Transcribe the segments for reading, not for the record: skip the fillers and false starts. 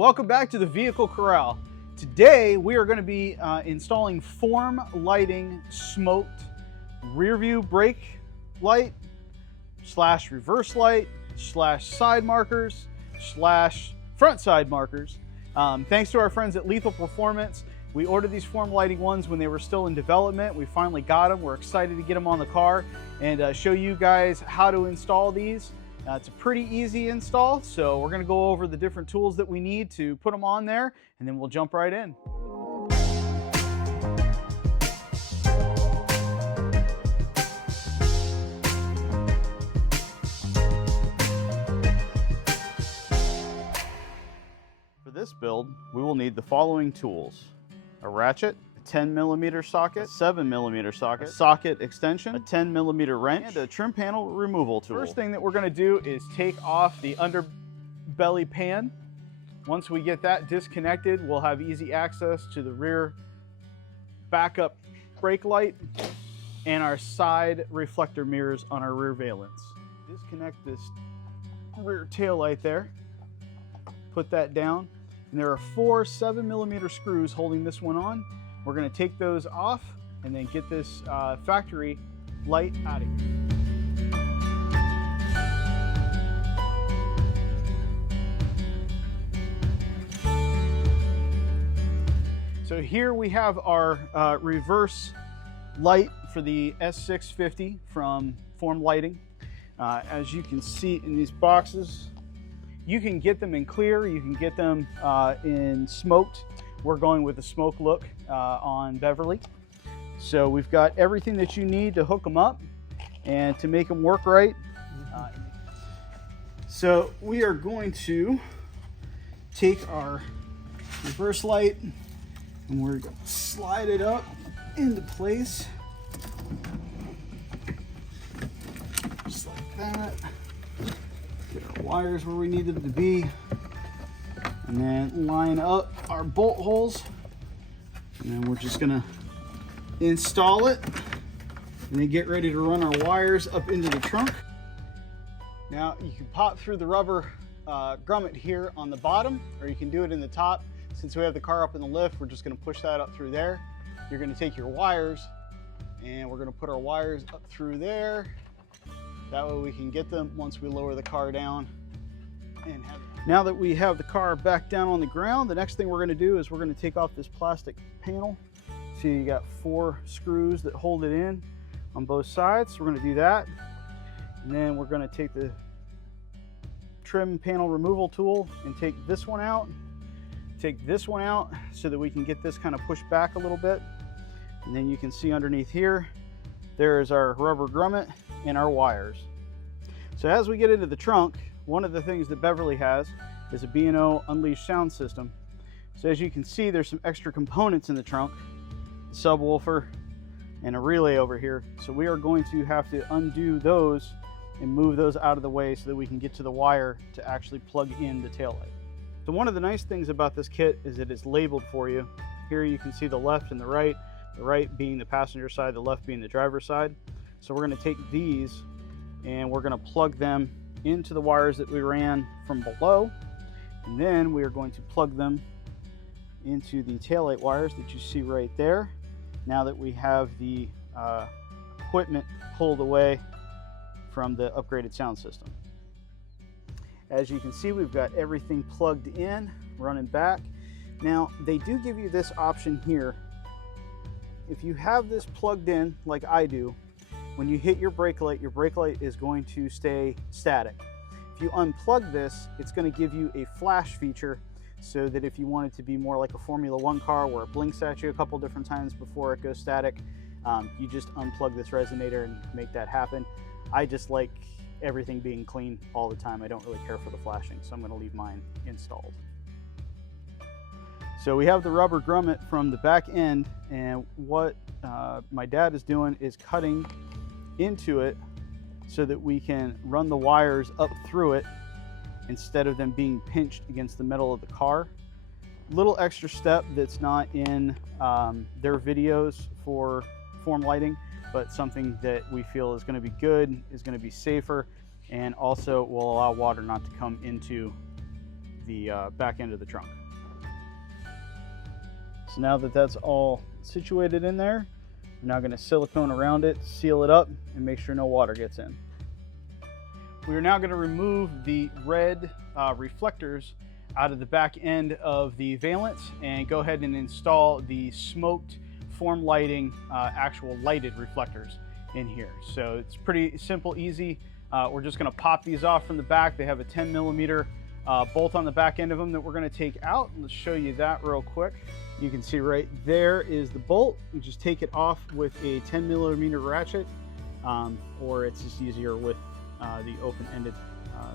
Welcome back to the Vehicle Corral. Today we are going to be installing form lighting smoked rear view brake light slash reverse light slash side markers slash front side markers. Thanks to our friends at Lethal Performance. We ordered these form lighting ones when they were still in development. We finally got them. We're excited to get them on the car and show you guys how to install these. It's a pretty easy install, so we're going to go over the different tools that we need to put them on there, and then we'll jump right in. For this build, we will need the following tools: a ratchet, 10mm socket, a 7mm socket, a socket extension, a 10mm wrench, and a trim panel removal tool. First thing that we're going to do is take off the underbelly pan. Once we get that disconnected, we'll have easy access to the rear backup brake light and our side reflector mirrors on our rear valance. Disconnect this rear tail light there, put that down, and there are 4 7mm screws holding this one on. We're going to take those off and then get this factory light out of here. So here we have our reverse light for the S650 from Form Lighting. As you can see in these boxes, you can get them in clear, you can get them in smoked. We're going with a smoke look on Beverly. So we've got everything that you need to hook them up and to make them work right. So we are going to take our reverse light and we're going to slide it up into place. Just like that. Get our wires where we need them to be. And then line up our bolt holes, and then we're just gonna install it and then get ready to run our wires up into the trunk. Now you can pop through the rubber grummet here on the bottom, or you can do it in the top. Since we have the car up in the lift, we're just gonna push that up through there. You're gonna take your wires and we're gonna put our wires up through there. That way we can get them once we lower the car down and have. Now that we have the car back down on the ground, the next thing we're going to do is we're going to take off this plastic panel. So you got 4 screws that hold it in on both sides. So we're going to do that. And then we're going to take the trim panel removal tool and take this one out. Take this one out so that we can get this kind of pushed back a little bit. And then you can see underneath here, there is our rubber grummet and our wires. So as we get into the trunk, one of the things that Beverly has is a B&O Unleashed sound system. So as you can see, there's some extra components in the trunk, a subwoofer and a relay over here. So we are going to have to undo those and move those out of the way so that we can get to the wire to actually plug in the taillight. So one of the nice things about this kit is that it's labeled for you. Here you can see the left and the right being the passenger side, the left being the driver's side. So we're going to take these and we're going to plug them into the wires that we ran from below, and then we are going to plug them into the taillight wires that you see right there. Now that we have the equipment pulled away from the upgraded sound system. As you can see, we've got everything plugged in, running back. Now they do give you this option here. If you have this plugged in like I do, when you hit your brake light is going to stay static. If you unplug this, it's going to give you a flash feature so that if you want it to be more like a Formula 1 car where it blinks at you a couple different times before it goes static, you just unplug this resonator and make that happen. I just like everything being clean all the time. I don't really care for the flashing, so I'm going to leave mine installed. So we have the rubber grummet from the back end, and what my dad is doing is cutting into it so that we can run the wires up through it instead of them being pinched against the metal of the car. Little extra step that's not in their videos for form lighting, but something that we feel is going to be good, is going to be safer, and also will allow water not to come into the back end of the trunk. So now that that's all situated in there, we're now going to silicone around it, seal it up, and make sure no water gets in. We are now going to remove the red reflectors out of the back end of the Valance and go ahead and install the smoked form lighting actual lighted reflectors in here. So it's pretty simple, easy. We're just going to pop these off from the back. They have a 10mm bolt on the back end of them that we're going to take out. Let's show you that real quick. You can see right there is the bolt. You just take it off with a 10mm ratchet, or it's just easier with the open-ended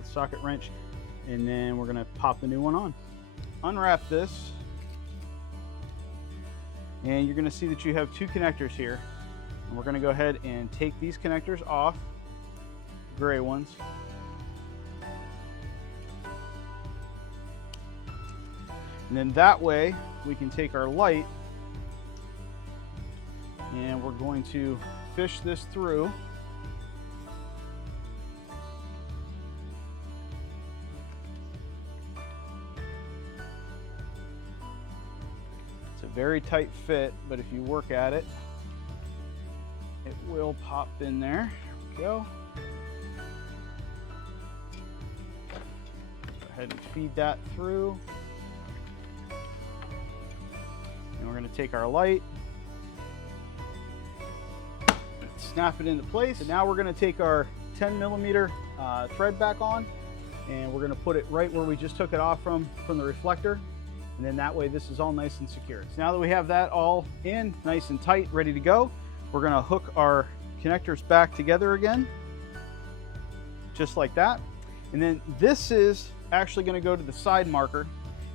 socket wrench. And then we're going to pop the new one on. Unwrap this, and you're going to see that you have two connectors here. And we're going to go ahead and take these connectors off, gray ones. And then that way we can take our light and we're going to fish this through. It's a very tight fit, but if you work at it, it will pop in there. There we go. Go ahead and feed that through. And we're going to take our light, snap it into place, and now we're going to take our 10mm thread back on, and we're going to put it right where we just took it off from the reflector, and then that way this is all nice and secure. So now that we have that all in, nice and tight, ready to go, we're going to hook our connectors back together again, just like that. And then this is actually going to go to the side marker,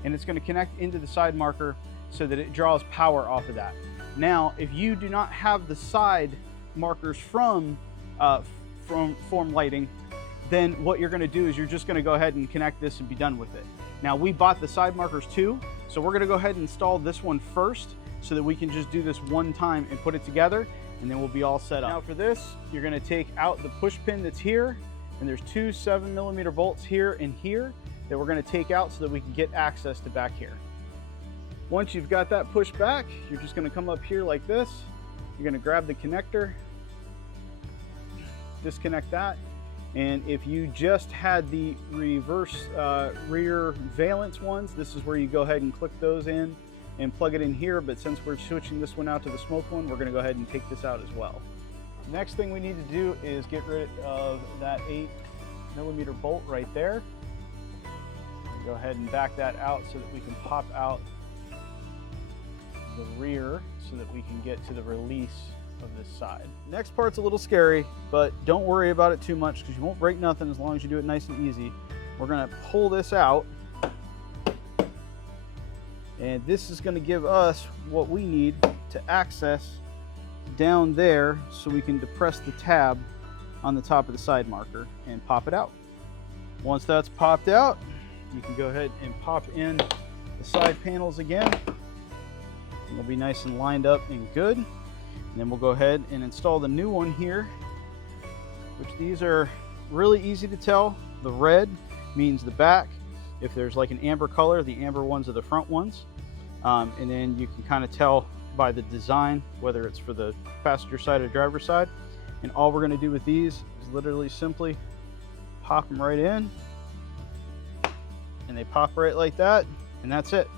and it's going to connect into the side marker so that it draws power off of that. Now, if you do not have the side markers from form lighting, then what you're going to do is you're just going to go ahead and connect this and be done with it. Now, we bought the side markers too, so we're going to go ahead and install this one first so that we can just do this one time and put it together, and then we'll be all set up. Now for this, you're going to take out the push pin that's here, and there's two 7mm bolts here and here that we're going to take out so that we can get access to back here. Once you've got that pushed back, you're just going to come up here like this. You're going to grab the connector, disconnect that, and if you just had the reverse rear valance ones, this is where you go ahead and click those in and plug it in here, but since we're switching this one out to the smoke one, we're going to go ahead and take this out as well. Next thing we need to do is get rid of that 8mm bolt right there. Go ahead and back that out so that we can pop out the rear so that we can get to the release of this side. Next part's a little scary, but don't worry about it too much because you won't break nothing as long as you do it nice and easy. We're going to pull this out, and this is going to give us what we need to access down there so we can depress the tab on the top of the side marker and pop it out. Once that's popped out, you can go ahead and pop in the side panels again. It'll be nice and lined up and good. And then we'll go ahead and install the new one here, which these are really easy to tell. The red means the back. If there's like an amber color, the amber ones are the front ones. And then you can kind of tell by the design whether it's for the passenger side or driver's side. And all we're going to do with these is literally simply pop them right in, and they pop right like that, and that's it.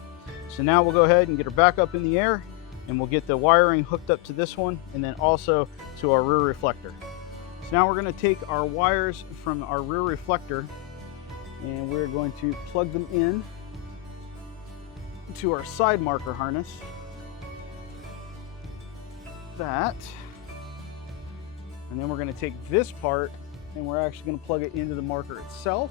So now we'll go ahead and get her back up in the air, and we'll get the wiring hooked up to this one and then also to our rear reflector. So now we're going to take our wires from our rear reflector and we're going to plug them in to our side marker harness. That. And then we're going to take this part and we're actually going to plug it into the marker itself.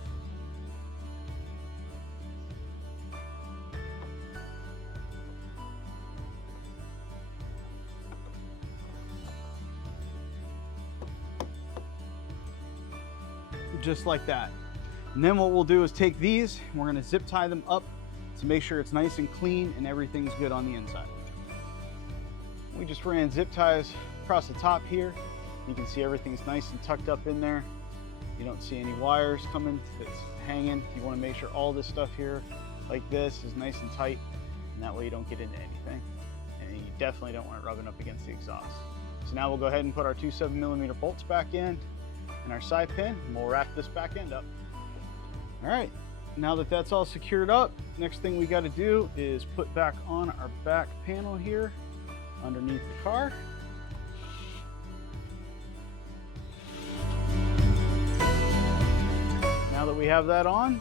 Just like that. And then what we'll do is take these and we're going to zip tie them up to make sure it's nice and clean and everything's good on the inside. We just ran zip ties across the top here. You can see everything's nice and tucked up in there. You don't see any wires coming that's hanging. You want to make sure all this stuff here like this is nice and tight, and that way you don't get into anything. And you definitely don't want it rubbing up against the exhaust. So now we'll go ahead and put our two 7mm bolts back in and our side pin, and we'll wrap this back end up. All right, now that that's all secured up, next thing we got to do is put back on our back panel here underneath the car. Now that we have that on,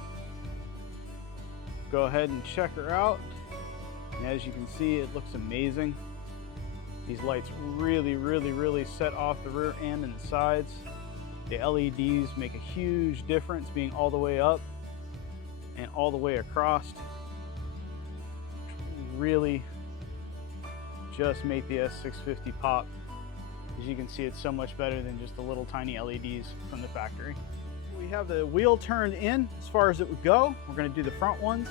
go ahead and check her out. And as you can see, it looks amazing. These lights really set off the rear end and the sides. The LEDs make a huge difference being all the way up and all the way across. Really just make the S650 pop. As you can see, it's so much better than just the little tiny LEDs from the factory. We have the wheel turned in as far as it would go. We're going to do the front ones.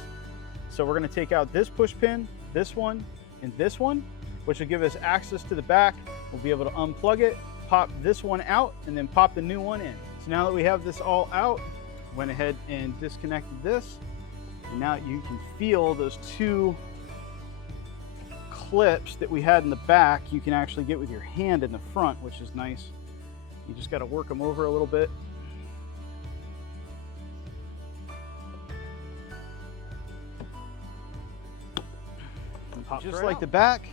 So we're going to take out this push pin, this one, and this one, which will give us access to the back. We'll be able to unplug it, pop this one out, and then pop the new one in. So now that we have this all out, went ahead and disconnected this. And now you can feel those two clips that we had in the back. You can actually get with your hand in the front, which is nice. You just got to work them over a little bit. Just like the back,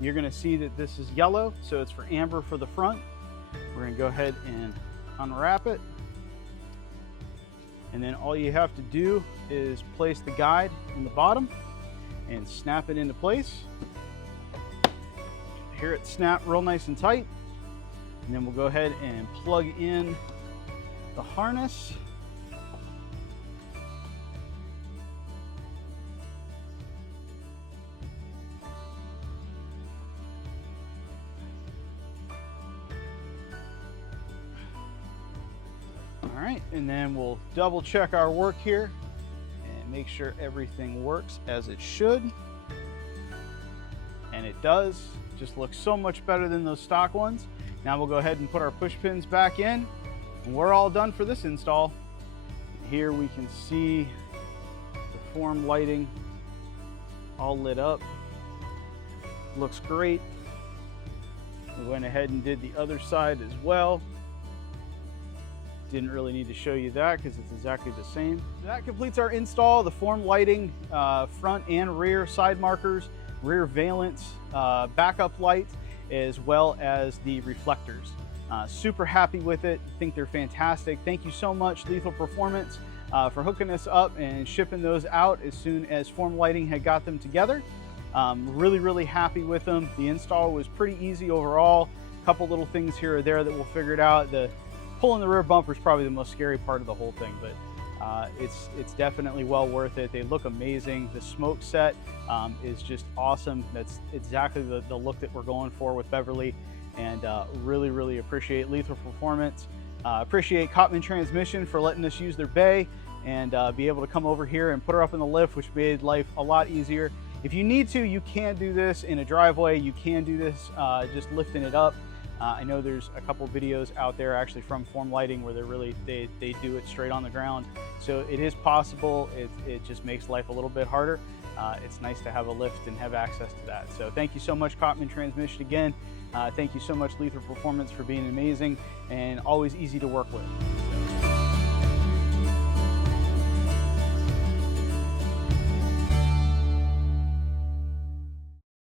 you're going to see that this is yellow, so it's for amber for the front. We're going to go ahead and unwrap it, and then all you have to do is place the guide in the bottom and snap it into place. Hear it snap real nice and tight, and then we'll go ahead and plug in the harness. All right, and then we'll double check our work here and make sure everything works as it should. And it does. Just looks so much better than those stock ones. Now we'll go ahead and put our push pins back in, and we're all done for this install. Here we can see the form lighting all lit up. Looks great. We went ahead and did the other side as well. Didn't really need to show you that because it's exactly the same. That completes our install. The form lighting, front and rear side markers, rear valance backup light, as well as the reflectors. Super happy with it. Think they're fantastic. Thank you so much, Lethal Performance, for hooking us up and shipping those out as soon as Form Lighting had got them together. Really happy with them. The install was pretty easy overall. A couple little things here or there that we'll figure it out. The pulling the rear bumper is probably the most scary part of the whole thing, but it's definitely well worth it. They look amazing. The smoke set is just awesome. That's exactly the look that we're going for with Beverly, and really appreciate Lethal Performance. Appreciate Cotman Transmission for letting us use their bay and be able to come over here and put her up in the lift, which made life a lot easier. If you need to, you can do this in a driveway. You can do this just lifting it up. I know there's a couple videos out there actually from Form Lighting where they do it straight on the ground. So it is possible. It just makes life a little bit harder. It's nice to have a lift and have access to that. So thank you so much, Cotman Transmission, again. Thank you so much, Lethal Performance, for being amazing and always easy to work with.